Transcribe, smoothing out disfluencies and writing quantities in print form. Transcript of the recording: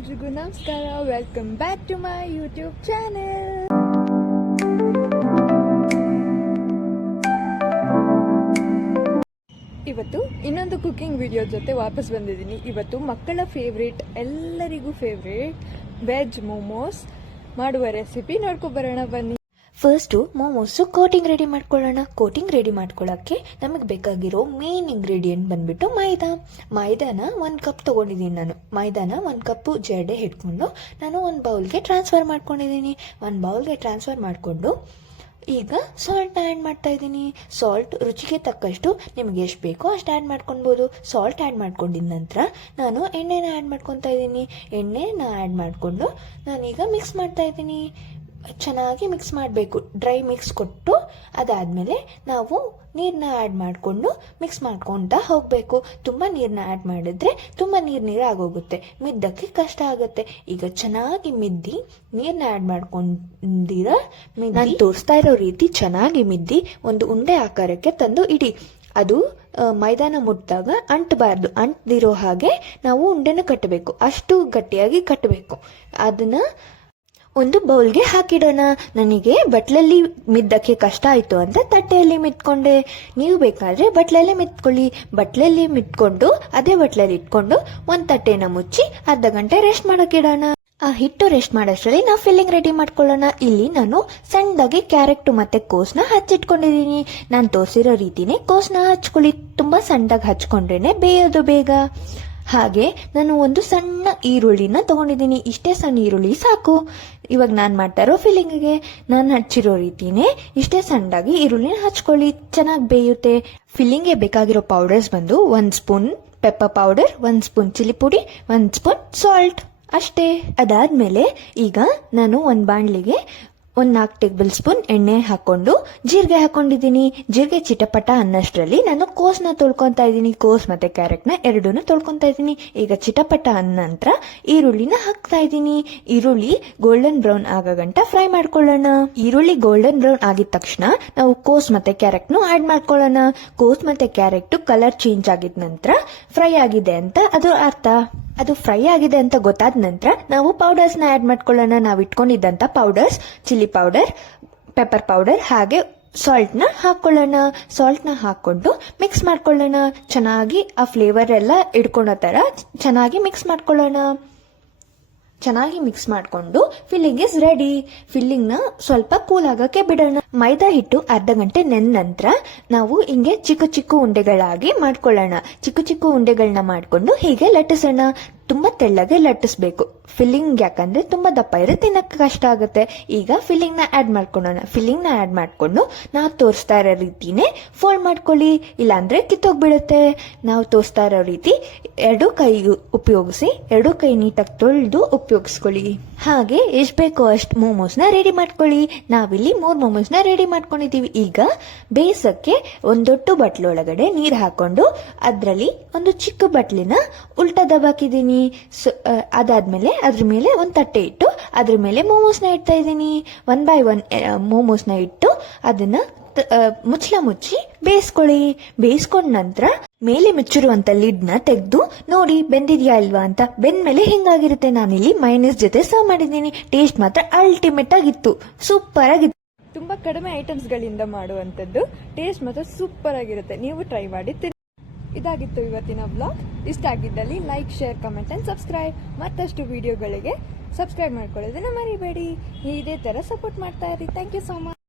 ಎಲ್ರಿಗೂ ನಮಸ್ಕಾರ. Welcome back to my YouTube channel. ಇವತ್ತು ಇನ್ನೊಂದು ಕುಕಿಂಗ್ ವಿಡಿಯೋ ಜೊತೆ ವಾಪಸ್ ಬಂದಿದ್ದೀನಿ. ಇವತ್ತು ಮಕ್ಕಳ ಫೇವ್ರೇಟ್, ಎಲ್ಲರಿಗೂ ಫೇವ್ರೇಟ್ ವೆಜ್ ಮೋಮೋಸ್ ಮಾಡುವ ರೆಸಿಪಿ ನೋಡ್ಕೊಬರೋಣ ಬನ್ನಿ. ಫಸ್ಟು ಮೋಮೋಸು ಕೋಟಿಂಗ್ ರೆಡಿ ಮಾಡ್ಕೊಳ್ಳೋಣ. ಕೋಟಿಂಗ್ ರೆಡಿ ಮಾಡ್ಕೊಳ್ಳೋಕ್ಕೆ ನಮಗೆ ಬೇಕಾಗಿರೋ ಮೇನ್ ಇಂಗ್ರೀಡಿಯೆಂಟ್ ಬಂದ್ಬಿಟ್ಟು ಮೈದಾನ 1 ಕಪ್ ತೊಗೊಂಡಿದ್ದೀನಿ. ನಾನು ಮೈದಾನ 1 ಕಪ್ಪು ಜರಡೆ ಹಿಡ್ಕೊಂಡು ನಾನು ಒಂದು ಬೌಲ್ಗೆ ಟ್ರಾನ್ಸ್ಫರ್ ಮಾಡ್ಕೊಂಡಿದ್ದೀನಿ. ಒಂದು ಬೌಲ್ಗೆ ಟ್ರಾನ್ಸ್ಫರ್ ಮಾಡಿಕೊಂಡು ಈಗ ಸಾಲ್ಟ್ನ ಆ್ಯಡ್ ಮಾಡ್ತಾ ಇದ್ದೀನಿ. ಸಾಲ್ಟ್ ರುಚಿಗೆ ತಕ್ಕಷ್ಟು ನಿಮಗೆ ಎಷ್ಟು ಬೇಕೋ ಅಷ್ಟು ಆ್ಯಡ್ ಮಾಡ್ಕೊಳ್ಬೋದು. ಸಾಲ್ಟ್ ಆ್ಯಡ್ ಮಾಡ್ಕೊಂಡಿದ ನಂತರ ನಾನು ಎಣ್ಣೆನ ಆ್ಯಡ್ ಮಾಡ್ಕೊತಾ ಇದ್ದೀನಿ. ಎಣ್ಣೆನ ಆ್ಯಡ್ ಮಾಡಿಕೊಂಡು ನಾನೀಗ ಮಿಕ್ಸ್ ಮಾಡ್ತಾ ಇದ್ದೀನಿ. ಚೆನ್ನಾಗಿ ಮಿಕ್ಸ್ ಮಾಡಬೇಕು. ಡ್ರೈ ಮಿಕ್ಸ್ ಕೊಟ್ಟು ಅದಾದಮೇಲೆ ನಾವು ನೀರನ್ನ ಆ್ಯಡ್ ಮಾಡಿಕೊಂಡು ಮಿಕ್ಸ್ ಮಾಡ್ಕೊತಾ ಹೋಗಬೇಕು. ತುಂಬ ನೀರನ್ನ ಆ್ಯಡ್ ಮಾಡಿದ್ರೆ ತುಂಬ ನೀರು ಆಗೋಗುತ್ತೆ, ಮಿದ್ದಕ್ಕೆ ಕಷ್ಟ ಆಗುತ್ತೆ. ಈಗ ಚೆನ್ನಾಗಿ ಮಿದ್ದಿ ನೀರನ್ನ ಆ್ಯಡ್ ಮಾಡ್ಕೊಂಡಿರ ನಾನು ತೋರಿಸ್ತಾ ಇರೋ ರೀತಿ ಚೆನ್ನಾಗಿ ಮಿದ್ದಿ ಒಂದು ಉಂಡೆ ಆಕಾರಕ್ಕೆ ತಂದು ಇಡಿ. ಅದು ಮೈದಾನ ಮುಟ್ಟಿದಾಗ ಅಂಟಬಾರ್ದು. ಅಂಟದಿರೋ ಹಾಗೆ ನಾವು ಉಂಡೆನ ಕಟ್ಟಬೇಕು. ಅಷ್ಟು ಗಟ್ಟಿಯಾಗಿ ಕಟ್ಟಬೇಕು. ಅದನ್ನ ಒಂದು ಬೌಲ್ಗೆ ಹಾಕಿಡೋಣ. ನನಗೆ ಬಟ್ಲಲ್ಲಿ ಮಿದ್ದಕ್ಕೆ ಕಷ್ಟ ಆಯಿತು ಅಂತ ತಟ್ಟೆಯಲ್ಲಿ ಮಿತ್ಕೊಂಡೆ. ನೀವು ಬೇಕಾದರೆ ಬಟ್ಲಲ್ಲೇ ಮಿತ್ಕೊಳ್ಳಿ. ಬಟ್ಲಲ್ಲಿ ಮಿತ್ಕೊಂಡು ಅದೇ ಬಟ್ಲಲ್ಲಿ ಇಟ್ಕೊಂಡು ಒಂದು ತಟ್ಟೆನ ಮುಚ್ಚಿ ಅರ್ಧ ಗಂಟೆ ರೆಸ್ಟ್ ಮಾಡೋಕ್ಕಿಡೋಣ. ಆ ಹಿಟ್ಟು ರೆಸ್ಟ್ ಮಾಡೋಷ್ಟರಲ್ಲಿ ನಾವು ಫಿಲ್ಲಿಂಗ್ ರೆಡಿ ಮಾಡ್ಕೊಳ್ಳೋಣ. ಇಲ್ಲಿ ನಾನು ಸಣ್ಣದಾಗಿ ಕ್ಯಾರೆಟ್ ಮತ್ತೆ ಕೋಸ್ನ ಹಚ್ಚಿಟ್ಕೊಂಡಿದ್ದೀನಿ. ನಾನು ತೋರಿಸಿರೋ ರೀತಿನೇ ಕೋಸ್ನ ಹಚ್ಕೊಳ್ಳಿ. ತುಂಬ ಸಣ್ಣದಾಗಿ ಹಚ್ಕೊಂಡ್ರೇನೆ ಬೇಯೋದು ಬೇಗ. ಹಾಗೆ ನಾನು ಒಂದು ಸಣ್ಣ ಈರುಳ್ಳಿನ ತಗೊಂಡಿದ್ದೀನಿ. ಇಷ್ಟೇ ಸಣ್ಣ ಈರುಳ್ಳಿ ಸಾಕು. ಇವಾಗ ನಾನು ಮಾಡ್ತಾ ಇರೋ ಫಿಲ್ಲಿಂಗ್ಗೆ ನಾನು ಹಚ್ಚಿರೋ ರೀತಿನೇ ಇಷ್ಟೇ ಸಣ್ಣದಾಗಿ ಈರುಳ್ಳಿನ ಹಚ್ಕೊಳ್ಳಿ, ಚೆನ್ನಾಗಿ ಬೇಯುತ್ತೆ. ಫಿಲ್ಲಿಂಗ್ಗೆ ಬೇಕಾಗಿರೋ ಪೌಡರ್ಸ್ ಬಂದು 1 spoon pepper powder, 1 spoon chilli ಪುಡಿ, 1 ಸ್ಪೂನ್ ಸಾಲ್ಟ್ ಅಷ್ಟೇ. ಅದಾದ್ಮೇಲೆ ಈಗ ನಾನು ಒಂದು ಬಾಣಲಿಗೆ 4 ಟೇಬಲ್ ಸ್ಪೂನ್ ಎಣ್ಣೆ ಹಾಕೊಂಡು ಜೀರಿಗೆ ಹಾಕೊಂಡಿದ್ದೀನಿ. ಜೀರಿಗೆ ಚಿಟಪಟ ಅನ್ನಷ್ಟರಲ್ಲಿ ನಾನು ಕೋಸ್ನ ತೊಳ್ಕೊತಾ ಇದ್ದೀನಿ. ಕೋಸ್ ಮತ್ತೆ ಕ್ಯಾರೆಟ್ನ ಎರಡೂನು ತೊಳ್ಕೊತಾ ಇದ್ದೀನಿ. ಈಗ ಚಿಟಪಟ ಅನ್ನ ನಂತರ ಈರುಳ್ಳಿನ ಹಾಕ್ತಾ ಇದ್ದೀನಿ. ಈರುಳ್ಳಿ ಗೋಲ್ಡನ್ ಬ್ರೌನ್ ಆಗೋ ಗಂಟ ಫ್ರೈ ಮಾಡ್ಕೊಳ್ಳೋಣ. ಈರುಳ್ಳಿ ಗೋಲ್ಡನ್ ಬ್ರೌನ್ ಆಗಿದ ತಕ್ಷಣ ನಾವು ಕೋಸ್ ಮತ್ತೆ ಕ್ಯಾರೆಟ್ನು ಆಡ್ ಮಾಡ್ಕೊಳ್ಳೋಣ. ಕೋಸ್ ಮತ್ತೆ ಕ್ಯಾರೆಟ್ ಕಲರ್ ಚೇಂಜ್ ಆಗಿದ ನಂತರ ಫ್ರೈ ಆಗಿದೆ ಅಂತ ಅದು ಅರ್ಥ. ಅದು ಫ್ರೈ ಆಗಿದೆ ಅಂತ ಗೊತ್ತಾದ ನಂತರ ನಾವು ಪೌಡರ್ಸ್ನ ಆ್ಯಡ್ ಮಾಡ್ಕೊಳ್ಳೋಣ. ನಾವು ಇಟ್ಕೊಂಡಿದ್ದಂಥ powders, chilli powder, pepper powder ಹಾಗೆ ಸಾಲ್ಟ್ನ ಹಾಕ್ಕೊಳ್ಳೋಣ. ಸಾಲ್ಟ್ನ ಹಾಕ್ಕೊಂಡು ಮಿಕ್ಸ್ ಮಾಡ್ಕೊಳ್ಳೋಣ. ಚೆನ್ನಾಗಿ ಆ ಫ್ಲೇವರ್ ಎಲ್ಲ ಇಡ್ಕೊಳ್ಳೋ ಥರ ಚೆನ್ನಾಗಿ ಮಿಕ್ಸ್ ಮಾಡ್ಕೊಳ್ಳೋಣ. ಚೆನ್ನಾಗಿ ಮಿಕ್ಸ್ ಮಾಡಿಕೊಂಡು ಫಿಲ್ಲಿಂಗ್ ಇಸ್ ರೆಡಿ. ಫಿಲ್ಲಿಂಗ್ನ ಸ್ವಲ್ಪ ಕೂಲ್ ಆಗಕ್ಕೆ ಬಿಡೋಣ. ಮೈದಾ ಹಿಟ್ಟು ಅರ್ಧ ಗಂಟೆ ನೆಂದ ನಂತರ ನಾವು ಹಿಂಗೆ ಚಿಕ್ಕ ಚಿಕ್ಕ ಉಂಡೆಗಳಾಗಿ ಮಾಡ್ಕೊಳ್ಳೋಣ. ಚಿಕ್ಕ ಚಿಕ್ಕ ಉಂಡೆಗಳನ್ನ ಮಾಡಿಕೊಂಡು ಹೀಗೆ ಲಟ್ಟಿಸೋಣ. ತುಂಬಾ ತೆಳ್ಳಗೆ ಲಟ್ಟಿಸ್ಬೇಕು. ಫಿಲ್ಲಿಂಗ್ ಯಾಕಂದ್ರೆ ತುಂಬಾ ದಪ್ಪ ಇರುತ್ತೆ, ತಿನ್ನಕ್ಕೆ ಕಷ್ಟ ಆಗುತ್ತೆ. ಈಗ ಫಿಲ್ಲಿಂಗ್ನ ಆ್ಯಡ್ ಮಾಡ್ಕೊಳ್ಳೋಣ. ಫಿಲ್ಲಿಂಗ್ನ ಆ್ಯಡ್ ಮಾಡಿಕೊಂಡು ನಾವು ತೋರಿಸ್ತಾ ಇರೋ ರೀತಿನೇ ಫೋಲ್ಡ್ ಮಾಡ್ಕೊಳ್ಳಿ, ಇಲ್ಲಾಂದ್ರೆ ಕಿತ್ತೋಗ್ಬಿಡುತ್ತೆ. ನಾವು ತೋರಿಸ್ತಾ ಇರೋ ರೀತಿ 2 ಕೈ ಉಪಯೋಗಿಸಿ 2 ಕೈ ನೀಟಾಗಿ ತೊಳೆದು ಉಪಯೋಗಿಸ್ಕೊಳ್ಳಿ. ಹಾಗೆ ಎಷ್ಟು ಬೇಕೋ ಅಷ್ಟು ಮೋಮೋಸ್ನ ರೆಡಿ ಮಾಡ್ಕೊಳ್ಳಿ. ನಾವಿಲ್ಲಿ 3 ಮೋಮೋಸ್ನ ರೆಡಿ ಮಾಡ್ಕೊಂಡಿದ್ದೀವಿ. ಈಗ ಬೇಯಿಸಕ್ಕೆ ಒಂದು ದೊಡ್ಡ ಬಟ್ಲೊಳಗಡೆ ನೀರು ಹಾಕೊಂಡು ಅದರಲ್ಲಿ ಒಂದು ಚಿಕ್ಕ ಬಟ್ಲಿನ ಉಲ್ಟಾ ದಬಾಕಿದ್ದೀನಿ. ಅದಾದ್ಮೇಲೆ ಅದ್ರ ಮೇಲೆ ಒಂದು ತಟ್ಟೆ ಇಟ್ಟು ಅದ್ರ ಮೇಲೆ ಮೋಮೋಸ್ನ ಇಡ್ತಾ ಇದ್ದೀನಿ. 1 by 1 ಮೋಮೋಸ್ನ ಇಟ್ಟು ಅದನ್ನ ಮುಚ್ಚಳ ಮುಚ್ಚಿ ಬೇಯಿಸ್ಕೊಳ್ಳಿ. ಬೇಯಿಸ್ಕೊಂಡ ನಂತರ ಮೇಲೆ ಮುಚ್ಚಿರುವಂತ ಲಿಡ್ನ ತೆಗೆದು ನೋಡಿ ಬೆಂದಿದ್ಯಾ ಇಲ್ವಾ ಅಂತ. ಬೆಂದ್ಮೇಲೆ ಹಿಂಗಾಗಿರುತ್ತೆ. ನಾನಿಲ್ಲಿ ಮೈನಸ್ ಜೊತೆ ಸರ್ವ್ ಮಾಡಿದ್ದೀನಿ. ಟೇಸ್ಟ್ ಮಾತ್ರ ಅಲ್ಟಿಮೇಟ್ ಆಗಿತ್ತು, ಸೂಪರ್ ಆಗಿತ್ತು. ತುಂಬಾ ಕಡಿಮೆ ಐಟಮ್ಸ್ ಗಳಿಂದ ಮಾಡುವಂತದ್ದು, ಟೇಸ್ಟ್ ಮಾತ್ರ ಸೂಪರ್ ಆಗಿರುತ್ತೆ. ನೀವು ಟ್ರೈ ಮಾಡಿ. ಇದಾಗಿತ್ತು ಇವತ್ತಿನ ಬ್ಲಾಗ್. ಇಷ್ಟ ಆಗಿದ್ದಲ್ಲಿ like, share, comment and subscribe. ಮತ್ತಷ್ಟು ವಿಡಿಯೋಗಳಿಗೆ ಸಬ್ಸ್ಕ್ರೈಬ್ ಮಾಡ್ಕೊಳ್ಳೋದನ್ನ ಮರಿಬೇಡಿ. ಇದೇ ತರ ಸಪೋರ್ಟ್ ಮಾಡ್ತಾ ಇರಿ. Thank you so much.